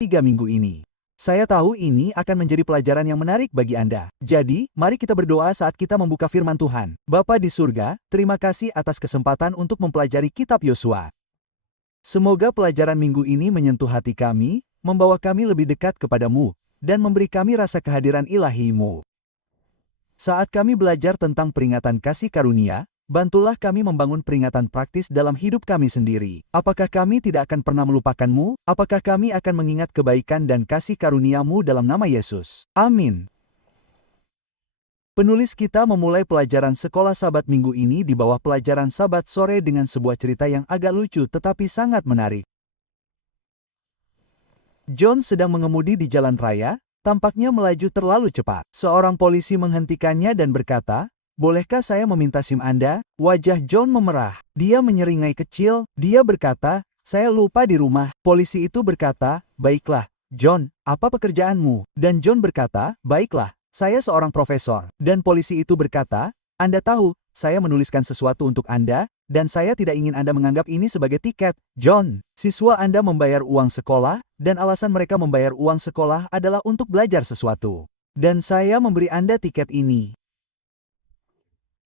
3 minggu ini. Saya tahu ini akan menjadi pelajaran yang menarik bagi Anda. Jadi, mari kita berdoa saat kita membuka firman Tuhan. Bapa di surga, terima kasih atas kesempatan untuk mempelajari kitab Yosua. Semoga pelajaran minggu ini menyentuh hati kami, membawa kami lebih dekat kepadamu, dan memberi kami rasa kehadiran ilahi-Mu. Saat kami belajar tentang peringatan kasih karunia, bantulah kami membangun peringatan praktis dalam hidup kami sendiri. Apakah kami tidak akan pernah melupakan-Mu? Apakah kami akan mengingat kebaikan dan kasih karunia-Mu dalam nama Yesus? Amin. Penulis kita memulai pelajaran sekolah Sabat minggu ini di bawah pelajaran Sabat sore dengan sebuah cerita yang agak lucu tetapi sangat menarik. John sedang mengemudi di jalan raya, tampaknya melaju terlalu cepat. Seorang polisi menghentikannya dan berkata, "Bolehkah saya meminta SIM Anda?" Wajah John memerah. Dia menyeringai kecil. Dia berkata, "Saya lupa di rumah." Polisi itu berkata, "Baiklah, John, apa pekerjaanmu?" Dan John berkata, "Baiklah, saya seorang profesor." Dan polisi itu berkata, "Anda tahu, saya menuliskan sesuatu untuk Anda, dan saya tidak ingin Anda menganggap ini sebagai tiket. John, siswa Anda membayar uang sekolah, dan alasan mereka membayar uang sekolah adalah untuk belajar sesuatu. Dan saya memberi Anda tiket ini.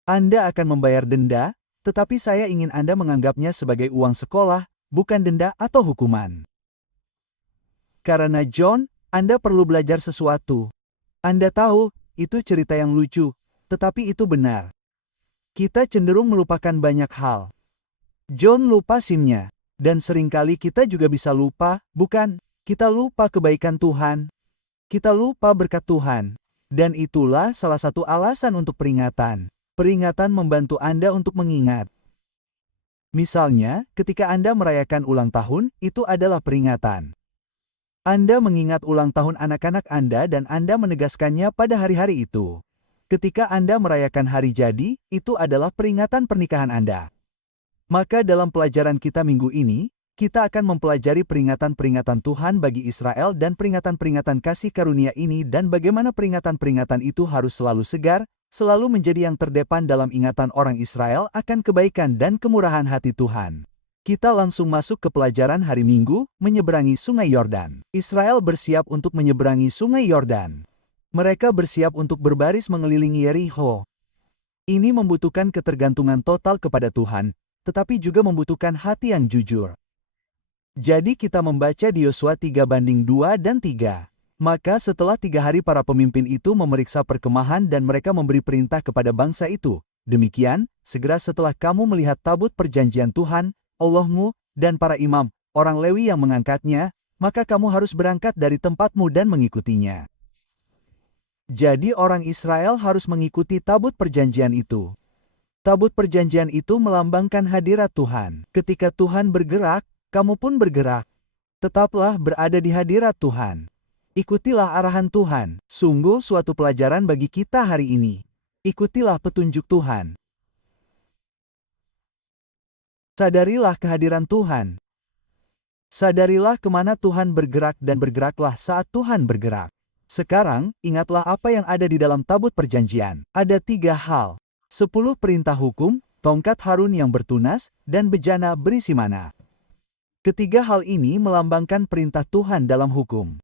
Anda akan membayar denda, tetapi saya ingin Anda menganggapnya sebagai uang sekolah, bukan denda atau hukuman. Karena John, Anda perlu belajar sesuatu. Anda tahu, itu cerita yang lucu, tetapi itu benar. Kita cenderung melupakan banyak hal. John lupa SIM-nya, dan seringkali kita juga bisa lupa, bukan? Kita lupa kebaikan Tuhan. Kita lupa berkat Tuhan. Dan itulah salah satu alasan untuk peringatan. Peringatan membantu Anda untuk mengingat. Misalnya, ketika Anda merayakan ulang tahun, itu adalah peringatan. Anda mengingat ulang tahun anak-anak Anda dan Anda menegaskannya pada hari-hari itu. Ketika Anda merayakan hari jadi, itu adalah peringatan pernikahan Anda. Maka dalam pelajaran kita minggu ini, kita akan mempelajari peringatan-peringatan Tuhan bagi Israel dan peringatan-peringatan kasih karunia ini dan bagaimana peringatan-peringatan itu harus selalu segar, selalu menjadi yang terdepan dalam ingatan orang Israel akan kebaikan dan kemurahan hati Tuhan. Kita langsung masuk ke pelajaran hari Minggu, menyeberangi Sungai Yordan. Israel bersiap untuk menyeberangi Sungai Yordan. Mereka bersiap untuk berbaris mengelilingi Yerikho. Ini membutuhkan ketergantungan total kepada Tuhan, tetapi juga membutuhkan hati yang jujur. Jadi kita membaca di Yosua 3:2 dan 3. Maka setelah 3 hari para pemimpin itu memeriksa perkemahan dan mereka memberi perintah kepada bangsa itu. Demikian, segera setelah kamu melihat tabut perjanjian Tuhan, Allahmu, dan para imam, orang Lewi yang mengangkatnya, maka kamu harus berangkat dari tempatmu dan mengikutinya. Jadi orang Israel harus mengikuti tabut perjanjian itu. Tabut perjanjian itu melambangkan hadirat Tuhan. Ketika Tuhan bergerak, kamu pun bergerak. Tetaplah berada di hadirat Tuhan. Ikutilah arahan Tuhan. Sungguh suatu pelajaran bagi kita hari ini. Ikutilah petunjuk Tuhan. Sadarilah kehadiran Tuhan. Sadarilah kemana Tuhan bergerak dan bergeraklah saat Tuhan bergerak. Sekarang, ingatlah apa yang ada di dalam tabut perjanjian. Ada 3 hal. 10 perintah hukum, tongkat Harun yang bertunas, dan bejana berisi mana. Ketiga hal ini melambangkan perintah Tuhan dalam hukum.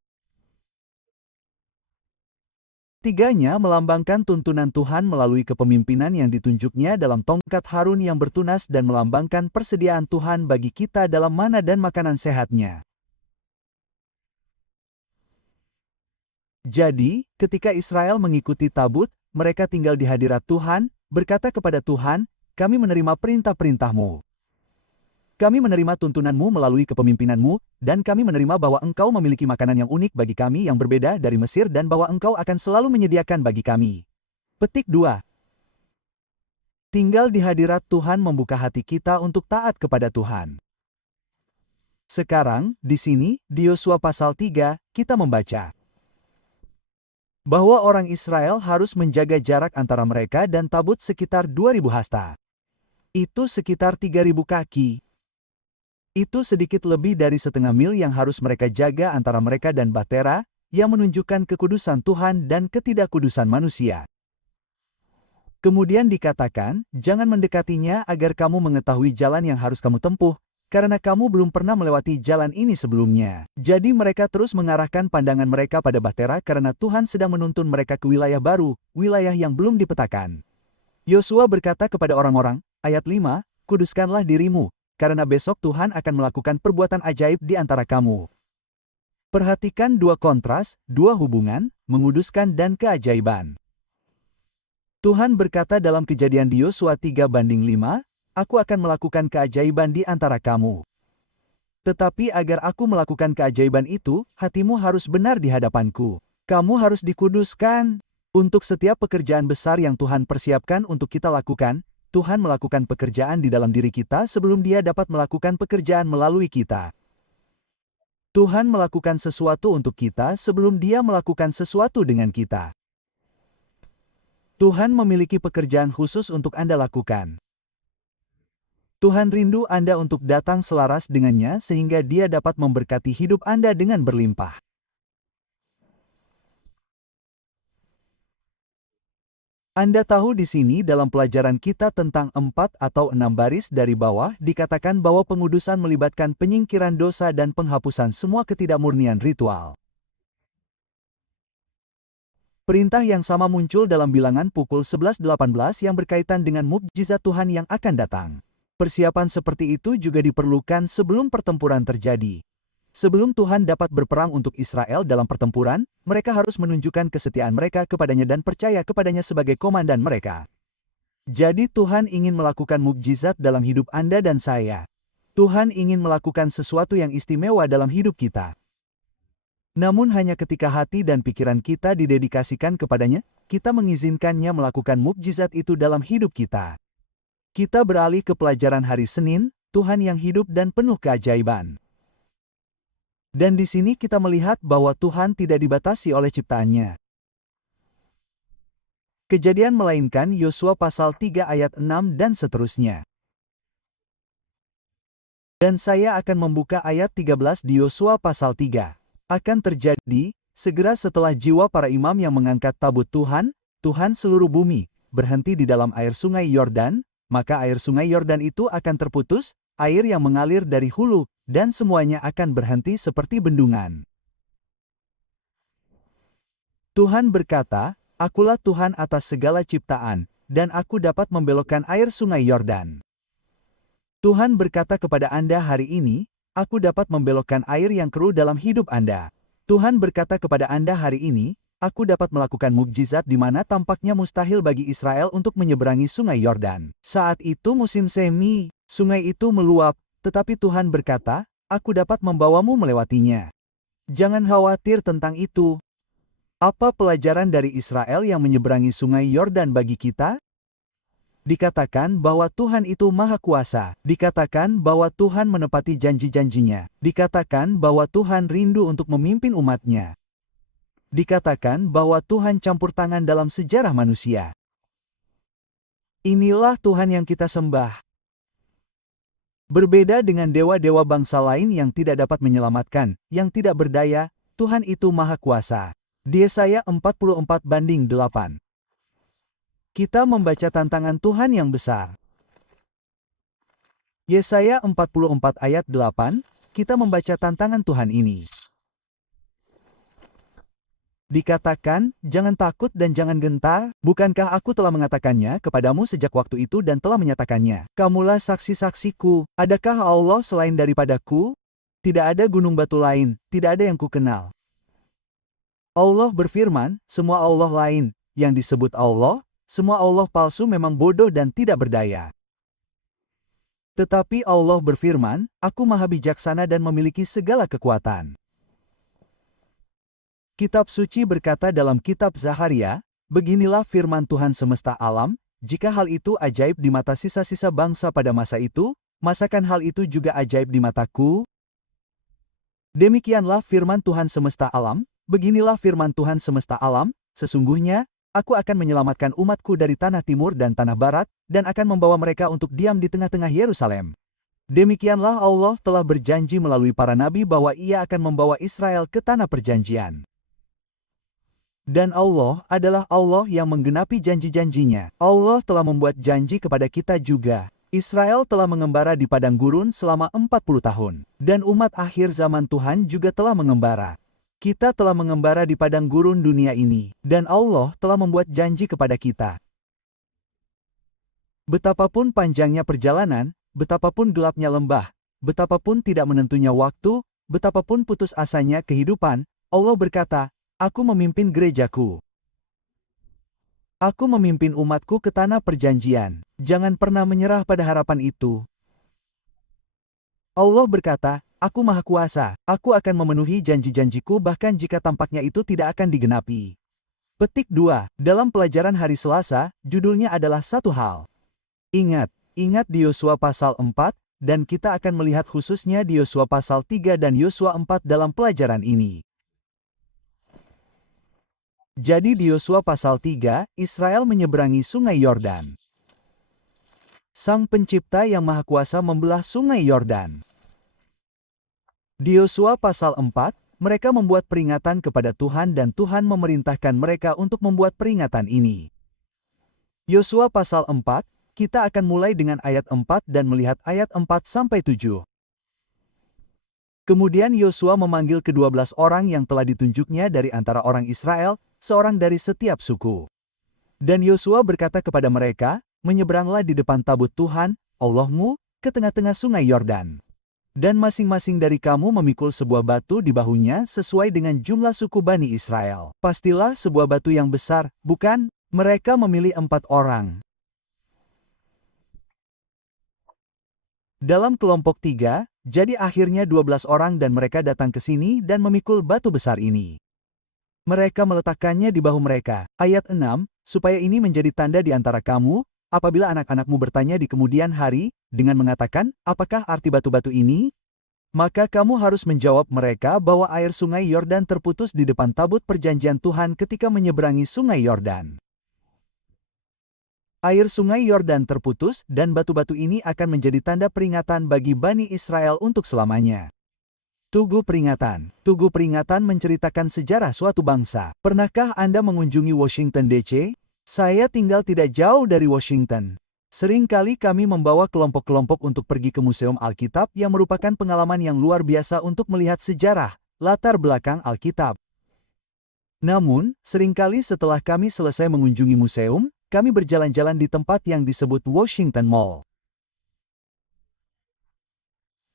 Tiganya melambangkan tuntunan Tuhan melalui kepemimpinan yang ditunjuknya dalam tongkat Harun yang bertunas dan melambangkan persediaan Tuhan bagi kita dalam mana dan makanan sehatnya. Jadi, ketika Israel mengikuti tabut, mereka tinggal di hadirat Tuhan, berkata kepada Tuhan, "Kami menerima perintah-perintah-Mu. Kami menerima tuntunan-Mu melalui kepemimpinan-Mu, dan kami menerima bahwa Engkau memiliki makanan yang unik bagi kami yang berbeda dari Mesir dan bahwa Engkau akan selalu menyediakan bagi kami." Petik 2. Tinggal di hadirat Tuhan membuka hati kita untuk taat kepada Tuhan. Sekarang, di sini, di Yosua pasal 3, kita membaca bahwa orang Israel harus menjaga jarak antara mereka dan tabut sekitar 2000 hasta. Itu sekitar 3000 kaki. Itu sedikit lebih dari setengah mil yang harus mereka jaga antara mereka dan Bahtera, yang menunjukkan kekudusan Tuhan dan ketidakkudusan manusia. Kemudian dikatakan, jangan mendekatinya agar kamu mengetahui jalan yang harus kamu tempuh, karena kamu belum pernah melewati jalan ini sebelumnya. Jadi mereka terus mengarahkan pandangan mereka pada Bahtera karena Tuhan sedang menuntun mereka ke wilayah baru, wilayah yang belum dipetakan. Yosua berkata kepada orang-orang, ayat 5, kuduskanlah dirimu, karena besok Tuhan akan melakukan perbuatan ajaib di antara kamu. Perhatikan dua kontras, dua hubungan, menguduskan dan keajaiban. Tuhan berkata dalam Kejadian di Yosua 3:5, aku akan melakukan keajaiban di antara kamu. Tetapi agar aku melakukan keajaiban itu, hatimu harus benar di hadapanku. Kamu harus dikuduskan. Untuk setiap pekerjaan besar yang Tuhan persiapkan untuk kita lakukan, Tuhan melakukan pekerjaan di dalam diri kita sebelum Dia dapat melakukan pekerjaan melalui kita. Tuhan melakukan sesuatu untuk kita sebelum Dia melakukan sesuatu dengan kita. Tuhan memiliki pekerjaan khusus untuk Anda lakukan. Tuhan rindu Anda untuk datang selaras dengannya sehingga Dia dapat memberkati hidup Anda dengan berlimpah. Anda tahu di sini dalam pelajaran kita tentang 4 atau 6 baris dari bawah dikatakan bahwa pengudusan melibatkan penyingkiran dosa dan penghapusan semua ketidakmurnian ritual. Perintah yang sama muncul dalam bilangan pukul 11:18 yang berkaitan dengan mukjizat Tuhan yang akan datang. Persiapan seperti itu juga diperlukan sebelum pertempuran terjadi. Sebelum Tuhan dapat berperang untuk Israel dalam pertempuran, mereka harus menunjukkan kesetiaan mereka kepadanya dan percaya kepadanya sebagai komandan mereka. Jadi Tuhan ingin melakukan mukjizat dalam hidup Anda dan saya. Tuhan ingin melakukan sesuatu yang istimewa dalam hidup kita. Namun hanya ketika hati dan pikiran kita didedikasikan kepadanya, kita mengizinkannya melakukan mukjizat itu dalam hidup kita. Kita beralih ke pelajaran hari Senin, Tuhan yang hidup dan penuh keajaiban. Dan di sini kita melihat bahwa Tuhan tidak dibatasi oleh ciptaannya. Kejadian melainkan Yosua pasal 3 ayat 6 dan seterusnya. Dan saya akan membuka ayat 13 di Yosua pasal 3. Akan terjadi, segera setelah jiwa para imam yang mengangkat tabut Tuhan, Tuhan seluruh bumi, berhenti di dalam air sungai Yordan, maka air sungai Yordan itu akan terputus, air yang mengalir dari hulu, dan semuanya akan berhenti seperti bendungan. Tuhan berkata, akulah Tuhan atas segala ciptaan, dan aku dapat membelokkan air sungai Yordan. Tuhan berkata kepada Anda hari ini, aku dapat membelokkan air yang keruh dalam hidup Anda. Tuhan berkata kepada Anda hari ini, aku dapat melakukan mukjizat di mana tampaknya mustahil bagi Israel untuk menyeberangi sungai Yordan. Saat itu musim semi, sungai itu meluap, tetapi Tuhan berkata, aku dapat membawamu melewatinya. Jangan khawatir tentang itu. Apa pelajaran dari Israel yang menyeberangi sungai Yordan bagi kita? Dikatakan bahwa Tuhan itu Maha Kuasa. Dikatakan bahwa Tuhan menepati janji-janjinya. Dikatakan bahwa Tuhan rindu untuk memimpin umatnya. Dikatakan bahwa Tuhan campur tangan dalam sejarah manusia. Inilah Tuhan yang kita sembah. Berbeda dengan dewa-dewa bangsa lain yang tidak dapat menyelamatkan, yang tidak berdaya, Tuhan itu Maha Kuasa. Yesaya 44:8. Kita membaca tantangan Tuhan yang besar. Yesaya 44 ayat 8, kita membaca tantangan Tuhan ini. Dikatakan, jangan takut dan jangan gentar, bukankah aku telah mengatakannya kepadamu sejak waktu itu dan telah menyatakannya. Kamulah saksi-saksiku, adakah Allah selain daripadaku? Tidak ada gunung batu lain, tidak ada yang kukenal. Allah berfirman, semua Allah lain, yang disebut Allah, semua Allah palsu memang bodoh dan tidak berdaya. Tetapi Allah berfirman, aku maha bijaksana dan memiliki segala kekuatan. Kitab suci berkata dalam kitab Zaharia, beginilah firman Tuhan semesta alam, jika hal itu ajaib di mata sisa-sisa bangsa pada masa itu, masakan hal itu juga ajaib di mataku? Demikianlah firman Tuhan semesta alam, beginilah firman Tuhan semesta alam, sesungguhnya, aku akan menyelamatkan umatku dari tanah timur dan tanah barat, dan akan membawa mereka untuk diam di tengah-tengah Yerusalem. Demikianlah Allah telah berjanji melalui para nabi bahwa Ia akan membawa Israel ke tanah perjanjian. Dan Allah adalah Allah yang menggenapi janji-janjinya. Allah telah membuat janji kepada kita juga. Israel telah mengembara di padang gurun selama 40 tahun. Dan umat akhir zaman Tuhan juga telah mengembara. Kita telah mengembara di padang gurun dunia ini, dan Allah telah membuat janji kepada kita. Betapapun panjangnya perjalanan, betapapun gelapnya lembah, betapapun tidak menentunya waktu, betapapun putus asanya kehidupan, Allah berkata, Aku memimpin gerejaku. Aku memimpin umatku ke tanah perjanjian. Jangan pernah menyerah pada harapan itu. Allah berkata, Aku Maha Kuasa, aku akan memenuhi janji-janjiku bahkan jika tampaknya itu tidak akan digenapi. Petik 2. Dalam pelajaran hari Selasa, judulnya adalah satu hal. Ingat di Yosua pasal 4, dan kita akan melihat khususnya di Yosua pasal 3 dan Yosua 4 dalam pelajaran ini. Jadi di Yosua pasal 3, Israel menyeberangi sungai Yordan. Sang Pencipta yang Maha Kuasa membelah sungai Yordan. Di Yosua pasal 4, mereka membuat peringatan kepada Tuhan dan Tuhan memerintahkan mereka untuk membuat peringatan ini. Yosua pasal 4, kita akan mulai dengan ayat 4 dan melihat ayat 4-7. Kemudian Yosua memanggil ke-12 orang yang telah ditunjuknya dari antara orang Israel, seorang dari setiap suku. Dan Yosua berkata kepada mereka, menyeberanglah di depan tabut Tuhan, Allahmu, ke tengah-tengah sungai Yordan. Dan masing-masing dari kamu memikul sebuah batu di bahunya sesuai dengan jumlah suku Bani Israel. Pastilah sebuah batu yang besar, bukan? Mereka memilih 4 orang. Dalam kelompok 3, jadi akhirnya 12 orang dan mereka datang ke sini dan memikul batu besar ini. Mereka meletakkannya di bahu mereka. Ayat 6, supaya ini menjadi tanda di antara kamu, apabila anak-anakmu bertanya di kemudian hari, dengan mengatakan, apakah arti batu-batu ini? Maka kamu harus menjawab mereka bahwa air sungai Yordan terputus di depan tabut perjanjian Tuhan ketika menyeberangi sungai Yordan. Air sungai Yordan terputus dan batu-batu ini akan menjadi tanda peringatan bagi Bani Israel untuk selamanya. Tugu peringatan. Tugu peringatan menceritakan sejarah suatu bangsa. Pernahkah Anda mengunjungi Washington DC? Saya tinggal tidak jauh dari Washington. Seringkali kami membawa kelompok-kelompok untuk pergi ke Museum Alkitab yang merupakan pengalaman yang luar biasa untuk melihat sejarah, latar belakang Alkitab. Namun, seringkali setelah kami selesai mengunjungi museum, kami berjalan-jalan di tempat yang disebut Washington Mall.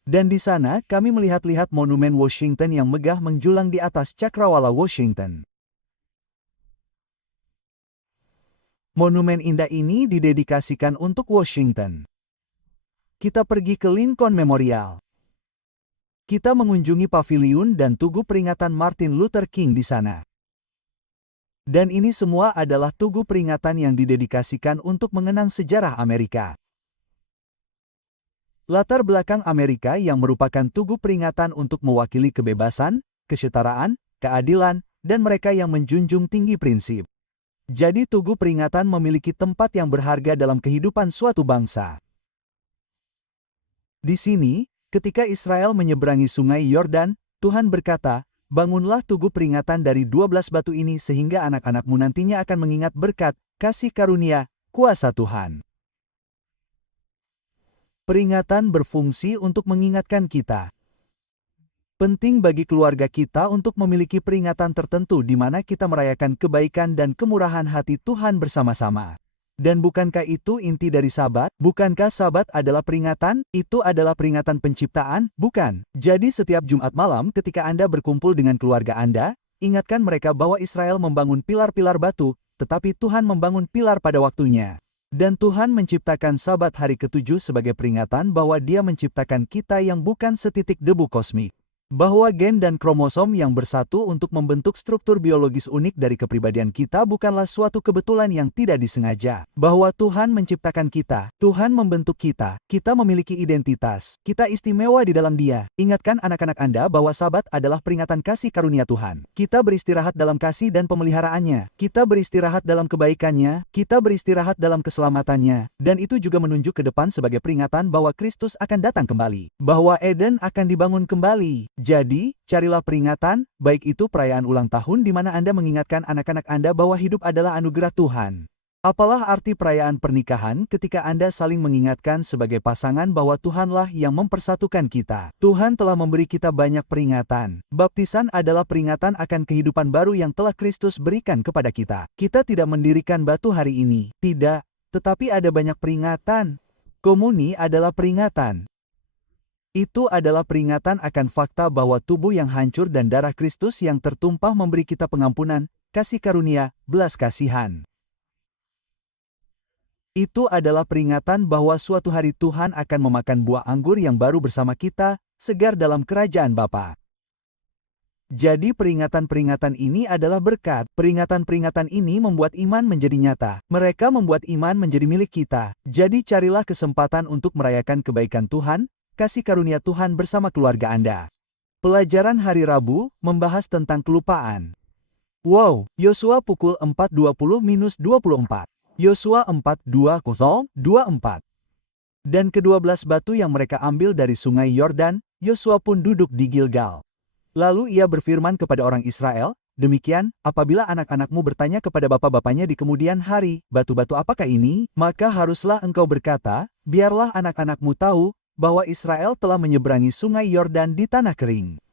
Dan di sana kami melihat-lihat monumen Washington yang megah menjulang di atas cakrawala Washington. Monumen indah ini didedikasikan untuk Washington. Kita pergi ke Lincoln Memorial. Kita mengunjungi paviliun dan tugu peringatan Martin Luther King di sana. Dan ini semua adalah tugu peringatan yang didedikasikan untuk mengenang sejarah Amerika. Latar belakang Amerika yang merupakan tugu peringatan untuk mewakili kebebasan, kesetaraan, keadilan, dan mereka yang menjunjung tinggi prinsip. Jadi tugu peringatan memiliki tempat yang berharga dalam kehidupan suatu bangsa. Di sini, ketika Israel menyeberangi sungai Yordan, Tuhan berkata, bangunlah tugu peringatan dari 12 batu ini sehingga anak-anakmu nantinya akan mengingat berkat, kasih karunia, kuasa Tuhan. Peringatan berfungsi untuk mengingatkan kita. Penting bagi keluarga kita untuk memiliki peringatan tertentu di mana kita merayakan kebaikan dan kemurahan hati Tuhan bersama-sama. Dan bukankah itu inti dari Sabat? Bukankah Sabat adalah peringatan? Itu adalah peringatan penciptaan, bukan? Jadi setiap Jumat malam ketika Anda berkumpul dengan keluarga Anda, ingatkan mereka bahwa Israel membangun pilar-pilar batu, tetapi Tuhan membangun pilar pada waktunya. Dan Tuhan menciptakan Sabat hari ke-7 sebagai peringatan bahwa Dia menciptakan kita yang bukan setitik debu kosmik. Bahwa gen dan kromosom yang bersatu untuk membentuk struktur biologis unik dari kepribadian kita bukanlah suatu kebetulan yang tidak disengaja. Bahwa Tuhan menciptakan kita, Tuhan membentuk kita, kita memiliki identitas, kita istimewa di dalam Dia. Ingatkan anak-anak Anda bahwa Sabat adalah peringatan kasih karunia Tuhan. Kita beristirahat dalam kasih dan pemeliharaannya. Kita beristirahat dalam kebaikannya, kita beristirahat dalam keselamatannya. Dan itu juga menunjuk ke depan sebagai peringatan bahwa Kristus akan datang kembali. Bahwa Eden akan dibangun kembali. Jadi, carilah peringatan, baik itu perayaan ulang tahun di mana Anda mengingatkan anak-anak Anda bahwa hidup adalah anugerah Tuhan. Apalah arti perayaan pernikahan ketika Anda saling mengingatkan sebagai pasangan bahwa Tuhanlah yang mempersatukan kita? Tuhan telah memberi kita banyak peringatan. Baptisan adalah peringatan akan kehidupan baru yang telah Kristus berikan kepada kita. Kita tidak mendirikan batu hari ini. Tidak, tetapi ada banyak peringatan. Komuni adalah peringatan. Itu adalah peringatan akan fakta bahwa tubuh yang hancur dan darah Kristus yang tertumpah memberi kita pengampunan, kasih karunia, belas kasihan. Itu adalah peringatan bahwa suatu hari Tuhan akan memakan buah anggur yang baru bersama kita, segar dalam kerajaan Bapa. Jadi peringatan-peringatan ini adalah berkat. Peringatan-peringatan ini membuat iman menjadi nyata. Mereka membuat iman menjadi milik kita. Jadi carilah kesempatan untuk merayakan kebaikan Tuhan, kasih karunia Tuhan bersama keluarga Anda. Pelajaran hari Rabu membahas tentang kelupaan. Wow, Yosua pukul 4:20-24. Yosua 4:20-24. Dan ke-12 batu yang mereka ambil dari sungai Yordan, Yosua pun duduk di Gilgal. Lalu ia berfirman kepada orang Israel, demikian, apabila anak-anakmu bertanya kepada bapa-bapanya di kemudian hari, batu-batu apakah ini? Maka haruslah engkau berkata, biarlah anak-anakmu tahu, bahwa Israel telah menyeberangi sungai Yordan di tanah kering.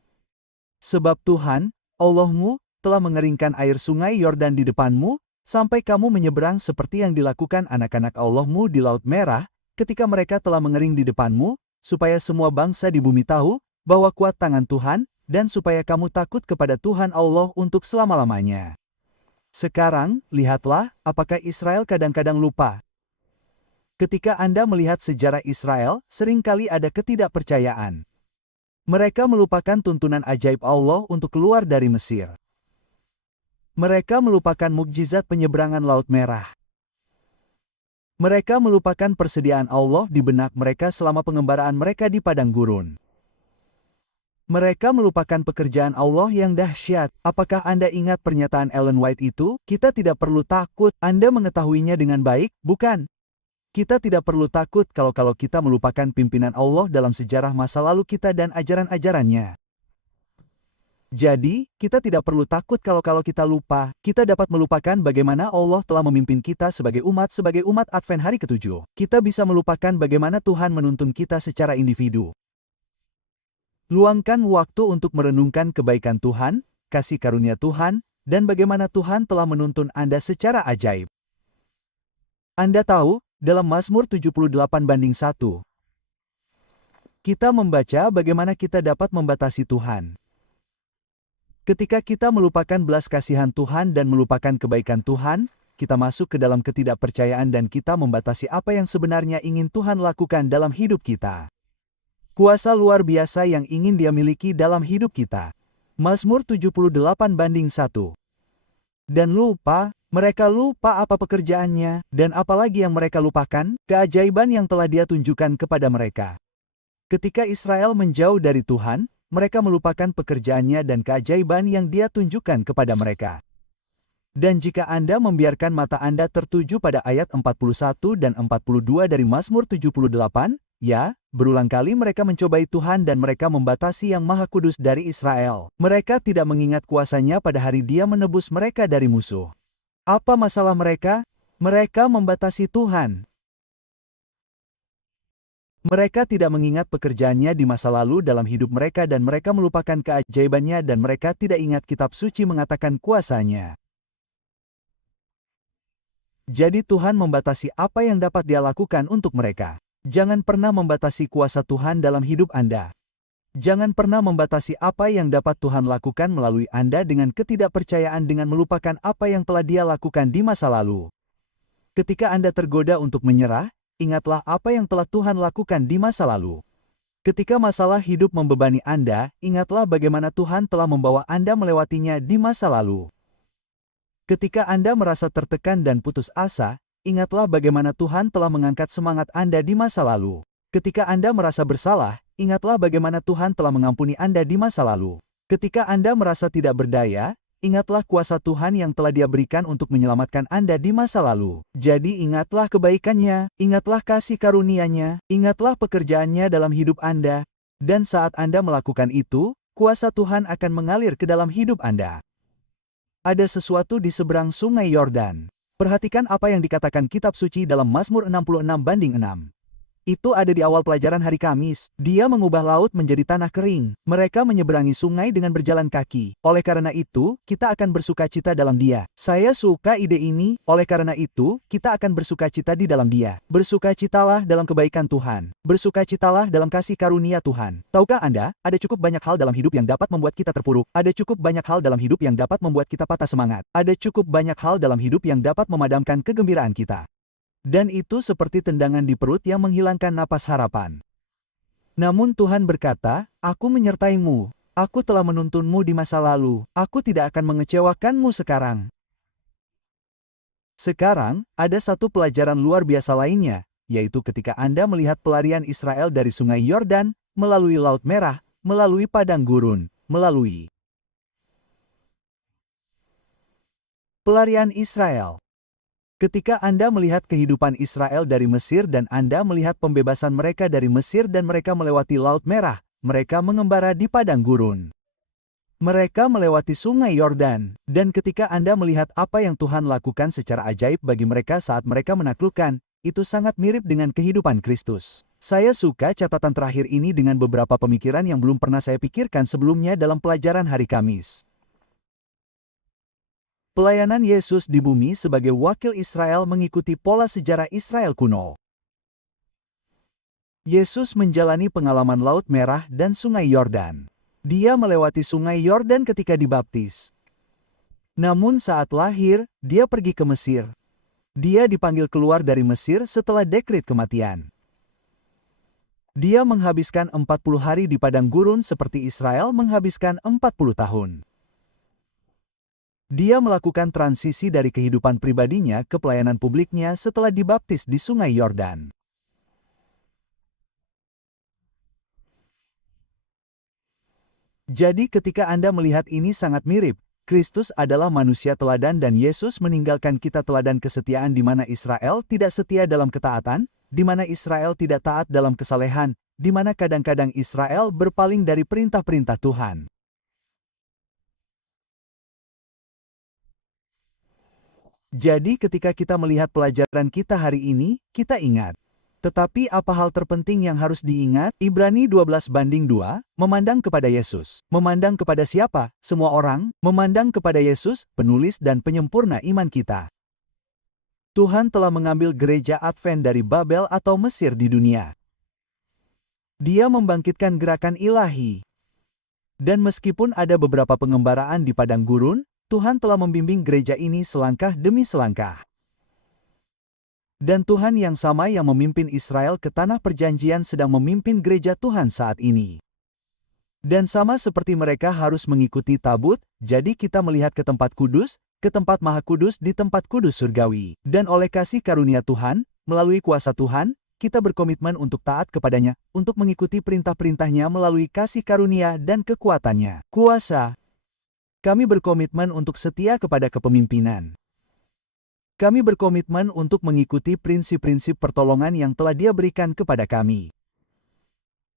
Sebab Tuhan, Allahmu, telah mengeringkan air sungai Yordan di depanmu, sampai kamu menyeberang seperti yang dilakukan anak-anak Allahmu di Laut Merah, ketika mereka telah mengering di depanmu, supaya semua bangsa di bumi tahu, bahwa kuat tangan Tuhan, dan supaya kamu takut kepada Tuhan Allah untuk selama-lamanya. Sekarang, lihatlah, apakah Israel kadang-kadang lupa. Ketika Anda melihat sejarah Israel, seringkali ada ketidakpercayaan. Mereka melupakan tuntunan ajaib Allah untuk keluar dari Mesir. Mereka melupakan mukjizat penyeberangan Laut Merah. Mereka melupakan persediaan Allah di benak mereka selama pengembaraan mereka di padang gurun. Mereka melupakan pekerjaan Allah yang dahsyat. Apakah Anda ingat pernyataan Ellen White itu? Kita tidak perlu takut. Anda mengetahuinya dengan baik, bukan? Kita tidak perlu takut kalau kita melupakan pimpinan Allah dalam sejarah masa lalu kita dan ajaran-ajarannya. Jadi, kita tidak perlu takut kalau kita lupa. Kita dapat melupakan bagaimana Allah telah memimpin kita sebagai umat Advent hari ke-7. Kita bisa melupakan bagaimana Tuhan menuntun kita secara individu. Luangkan waktu untuk merenungkan kebaikan Tuhan, kasih karunia Tuhan, dan bagaimana Tuhan telah menuntun Anda secara ajaib. Anda tahu, dalam Mazmur 78:1, kita membaca bagaimana kita dapat membatasi Tuhan. Ketika kita melupakan belas kasihan Tuhan dan melupakan kebaikan Tuhan, kita masuk ke dalam ketidakpercayaan dan kita membatasi apa yang sebenarnya ingin Tuhan lakukan dalam hidup kita. Kuasa luar biasa yang ingin Dia miliki dalam hidup kita. Mazmur 78:1. Dan mereka lupa apa pekerjaannya, dan apalagi yang mereka lupakan, keajaiban yang telah Dia tunjukkan kepada mereka. Ketika Israel menjauh dari Tuhan, mereka melupakan pekerjaannya dan keajaiban yang Dia tunjukkan kepada mereka. Dan jika Anda membiarkan mata Anda tertuju pada ayat 41 dan 42 dari Mazmur 78, ya, berulang kali mereka mencobai Tuhan dan mereka membatasi Yang Maha Kudus dari Israel. Mereka tidak mengingat kuasa-Nya pada hari Dia menebus mereka dari musuh. Apa masalah mereka? Mereka membatasi Tuhan. Mereka tidak mengingat pekerjaannya di masa lalu dalam hidup mereka dan mereka melupakan keajaibannya dan mereka tidak ingat kitab suci mengatakan kuasa-Nya. Jadi Tuhan membatasi apa yang dapat Dia lakukan untuk mereka. Jangan pernah membatasi kuasa Tuhan dalam hidup Anda. Jangan pernah membatasi apa yang dapat Tuhan lakukan melalui Anda dengan ketidakpercayaan dengan melupakan apa yang telah Dia lakukan di masa lalu. Ketika Anda tergoda untuk menyerah, ingatlah apa yang telah Tuhan lakukan di masa lalu. Ketika masalah hidup membebani Anda, ingatlah bagaimana Tuhan telah membawa Anda melewatinya di masa lalu. Ketika Anda merasa tertekan dan putus asa, ingatlah bagaimana Tuhan telah mengangkat semangat Anda di masa lalu. Ketika Anda merasa bersalah, ingatlah bagaimana Tuhan telah mengampuni Anda di masa lalu. Ketika Anda merasa tidak berdaya, ingatlah kuasa Tuhan yang telah Dia berikan untuk menyelamatkan Anda di masa lalu. Jadi ingatlah kebaikan-Nya, ingatlah kasih karunia-Nya, ingatlah pekerjaan-Nya dalam hidup Anda. Dan saat Anda melakukan itu, kuasa Tuhan akan mengalir ke dalam hidup Anda. Ada sesuatu di seberang sungai Yordan. Perhatikan apa yang dikatakan kitab suci dalam Mazmur 66:6. Itu ada di awal pelajaran hari Kamis. Dia mengubah laut menjadi tanah kering. Mereka menyeberangi sungai dengan berjalan kaki. Oleh karena itu, kita akan bersukacita dalam Dia. Saya suka ide ini. Oleh karena itu, kita akan bersukacita di dalam Dia. Bersukacitalah dalam kebaikan Tuhan. Bersukacitalah dalam kasih karunia Tuhan. Tahukah Anda, ada cukup banyak hal dalam hidup yang dapat membuat kita terpuruk. Ada cukup banyak hal dalam hidup yang dapat membuat kita patah semangat. Ada cukup banyak hal dalam hidup yang dapat memadamkan kegembiraan kita. Dan itu seperti tendangan di perut yang menghilangkan napas harapan. Namun Tuhan berkata, "Aku menyertaimu. Aku telah menuntunmu di masa lalu. Aku tidak akan mengecewakanmu sekarang." Sekarang, ada satu pelajaran luar biasa lainnya, yaitu ketika Anda melihat pelarian Israel dari Sungai Yordan, melalui Laut Merah, melalui Padang Gurun, melalui pelarian Israel. Ketika Anda melihat kehidupan Israel dari Mesir dan Anda melihat pembebasan mereka dari Mesir dan mereka melewati Laut Merah, mereka mengembara di Padang Gurun. Mereka melewati Sungai Yordan, dan ketika Anda melihat apa yang Tuhan lakukan secara ajaib bagi mereka saat mereka menaklukkan, itu sangat mirip dengan kehidupan Kristus. Saya suka catatan terakhir ini dengan beberapa pemikiran yang belum pernah saya pikirkan sebelumnya dalam pelajaran hari Kamis. Pelayanan Yesus di bumi sebagai wakil Israel mengikuti pola sejarah Israel kuno. Yesus menjalani pengalaman Laut Merah dan Sungai Yordan. Dia melewati Sungai Yordan ketika dibaptis. Namun saat lahir, dia pergi ke Mesir. Dia dipanggil keluar dari Mesir setelah dekret kematian. Dia menghabiskan 40 hari di padang gurun seperti Israel menghabiskan 40 tahun. Dia melakukan transisi dari kehidupan pribadinya ke pelayanan publiknya setelah dibaptis di Sungai Yordan. Jadi ketika Anda melihat ini sangat mirip, Kristus adalah manusia teladan dan Yesus meninggalkan kita teladan kesetiaan di mana Israel tidak setia dalam ketaatan, di mana Israel tidak taat dalam kesalehan, di mana kadang-kadang Israel berpaling dari perintah-perintah Tuhan. Jadi ketika kita melihat pelajaran kita hari ini, kita ingat. Tetapi apa hal terpenting yang harus diingat? Ibrani 12:2, memandang kepada Yesus. Memandang kepada siapa? Semua orang. Memandang kepada Yesus, penulis dan penyempurna iman kita. Tuhan telah mengambil gereja Advent dari Babel atau Mesir di dunia. Dia membangkitkan gerakan ilahi. Dan meskipun ada beberapa pengembaraan di padang gurun, Tuhan telah membimbing gereja ini selangkah demi selangkah. Dan Tuhan yang sama yang memimpin Israel ke tanah perjanjian sedang memimpin gereja Tuhan saat ini. Dan sama seperti mereka harus mengikuti tabut, jadi kita melihat ke tempat kudus, ke tempat maha kudus di tempat kudus surgawi. Dan oleh kasih karunia Tuhan, melalui kuasa Tuhan, kita berkomitmen untuk taat kepadanya, untuk mengikuti perintah-perintahnya melalui kasih karunia dan kekuatannya. Kuasa. Kami berkomitmen untuk setia kepada kepemimpinan. Kami berkomitmen untuk mengikuti prinsip-prinsip pertolongan yang telah Dia berikan kepada kami.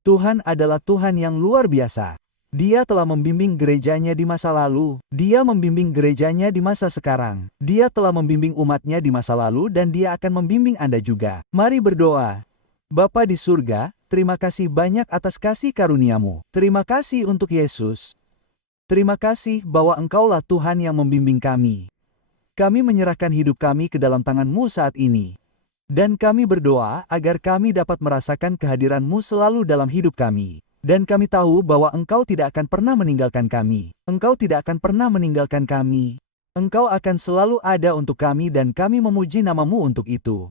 Tuhan adalah Tuhan yang luar biasa. Dia telah membimbing gerejanya di masa lalu. Dia membimbing gerejanya di masa sekarang. Dia telah membimbing umatnya di masa lalu dan Dia akan membimbing Anda juga. Mari berdoa. Bapa di surga, terima kasih banyak atas kasih karunia-Mu. Terima kasih untuk Yesus. Terima kasih bahwa Engkaulah Tuhan yang membimbing kami. Kami menyerahkan hidup kami ke dalam tangan-Mu saat ini. Dan kami berdoa agar kami dapat merasakan kehadiran-Mu selalu dalam hidup kami. Dan kami tahu bahwa Engkau tidak akan pernah meninggalkan kami. Engkau tidak akan pernah meninggalkan kami. Engkau akan selalu ada untuk kami dan kami memuji nama-Mu untuk itu.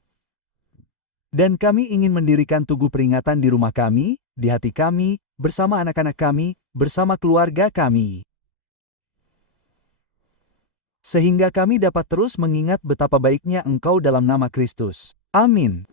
Dan kami ingin mendirikan tugu peringatan di rumah kami, di hati kami, bersama anak-anak kami, bersama keluarga kami. Sehingga kami dapat terus mengingat betapa baiknya Engkau dalam nama Kristus. Amin.